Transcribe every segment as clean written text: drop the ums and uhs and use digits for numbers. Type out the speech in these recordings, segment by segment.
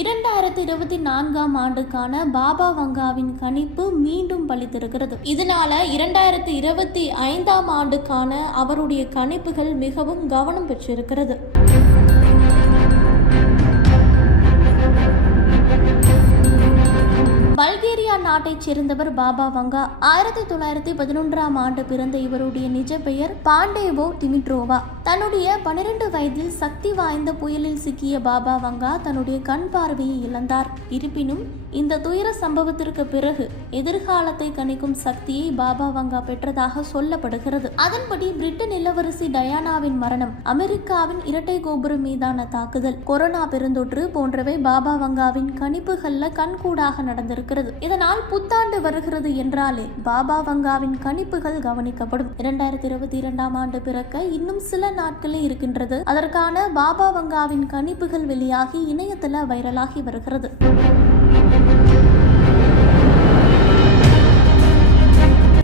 2024ஆம் ஆண்டுக்கான பாபா வங்காவின் கணிப்பு மீண்டும் பலித்திருக்கிறது. இதனால 2025ஆம் ஆண்டுக்கான அவருடைய கணிப்புகள் மிகவும் கவனம் பெற்றிருக்கிறது. பல்கேரியா நாட்டைச் சேர்ந்தவர் பாபா வங்கா. 1911ஆம் ஆண்டு பிறந்த இவருடைய நிஜ பெயர் பாண்டேவோ டிமிட்ரோவா. தன்னுடைய 12 வயதில் சக்தி வாய்ந்த புயலில் சிக்கிய பாபா வங்கா தன்னுடைய கண் பார்வையை இழந்தார். இருப்பினும் இந்த துயர சம்பவத்திற்கு பிறகு எதிர்காலத்தை கணிக்கும் சக்தியை பாபா வங்கா பெற்றதாக சொல்லப்படுகிறது. அதன்படி பிரிட்டன் இளவரசி டயானாவின் மரணம், அமெரிக்காவின் இரட்டை கோபுரம் மீதான தாக்குதல், கொரோனா பெருந்தொற்று போன்றவை பாபா வங்காவின் கணிப்புகள்ல கண்கூடாக நடந்திருக்கிறது. இதனால் புத்தாண்டு வருகிறது என்றாலே பாபா வங்காவின் கணிப்புகள் கவனிக்கப்படும். 2022ஆம் ஆண்டு பிறக்க இன்னும் சில நாட்களே இருக்கின்றது. அதற்கான பாபா வங்காவின் கணிப்புகள் வெளியாகி இணையத்துல வைரலாகி வருகிறது.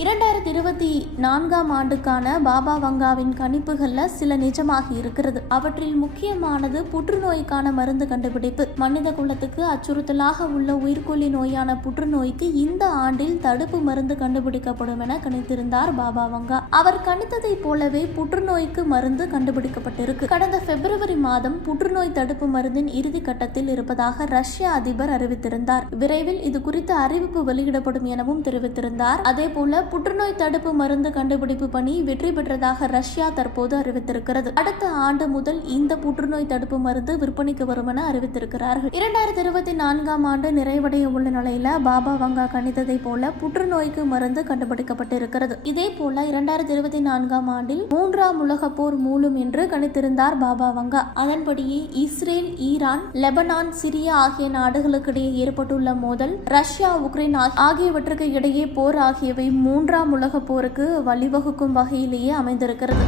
2024ஆம் ஆண்டுக்கான பாபா வங்காவின் கணிப்புகள்ல சில நிஜமாகி இருக்கிறது. அவற்றில் முக்கியமானது புற்றுநோய்க்கான மருந்து கண்டுபிடிப்பு. மனித குலத்துக்கு அச்சுறுத்தலாக உள்ள உயிர்கொல்லி நோயான புற்றுநோய்க்கு இந்த ஆண்டில் தடுப்பு மருந்து கண்டுபிடிக்கப்படும் என கணித்திருந்தார் பாபா வங்கா. அவர் கணித்ததை போலவே புற்றுநோய்க்கு மருந்து கண்டுபிடிக்கப்பட்டிருக்கு. கடந்த பிப்ரவரி மாதம் புற்றுநோய் தடுப்பு மருந்தின் இறுதி கட்டத்தில் இருப்பதாக ரஷ்ய அதிபர் அறிவித்திருந்தார். விரைவில் இது குறித்த அறிவிப்பு வெளியிடப்படும் எனவும் தெரிவித்திருந்தார். அதேபோல புற்றுநோய் தடுப்பு மருந்து கண்டுபிடிப்பு பணி வெற்றி பெற்றதாக ரஷ்யா தற்போது அறிவித்திருக்கிறது. அடுத்த ஆண்டு முதல் இந்த புற்றுநோய் தடுப்பு மருந்து விற்பனைக்கு வரும் என அறிவித்திருக்கிறார்கள். 2024ஆம் ஆண்டு நிறைவடைய உள்ள நிலையில பாபா வங்கா கணித்ததை போல புற்றுநோய்க்கு மருந்து கண்டுபிடிக்கப்பட்டிருக்கிறது. இதே போல 2024ஆம் ஆண்டில் 3ஆம் உலக போர் மூலம் என்று கணித்திருந்தார் பாபா வங்கா. அதன்படியே இஸ்ரேல், ஈரான், லெபனான், சிரியா ஆகிய நாடுகளுக்கிடையே ஏற்பட்டுள்ள மோதல், ரஷ்யா, உக்ரைன் ஆகியவற்றுக்கு இடையே போர் ஆகியவை 3ஆம் உலக போருக்கு வழிவகுக்கும் வகையிலேயே அமைந்திருக்கிறது.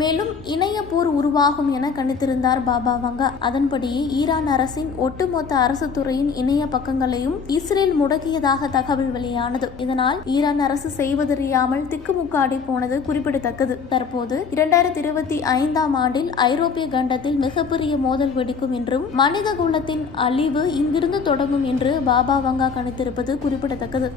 மேலும் இணைய போர் உருவாகும் என கணித்திருந்தார் பாபா வங்கா. அதன்படியே ஈரான் அரசின் ஒட்டுமொத்த அரசு துறையின் இணைய பக்கங்களையும் இஸ்ரேல் முடக்கியதாக தகவல் வெளியானது. இதனால் ஈரான் அரசு செய்வதறியாமல் திக்குமுக்காடி போனது குறிப்பிடத்தக்கது. தற்போது 2025ஆம் ஆண்டில் ஐரோப்பிய கண்டத்தில் மிகப்பெரிய மோதல் வெடிக்கும் என்றும் மனித குலத்தின் அழிவு இங்கிருந்து தொடங்கும் என்று பாபா வங்கா கணித்திருப்பது குறிப்பிடத்தக்கது.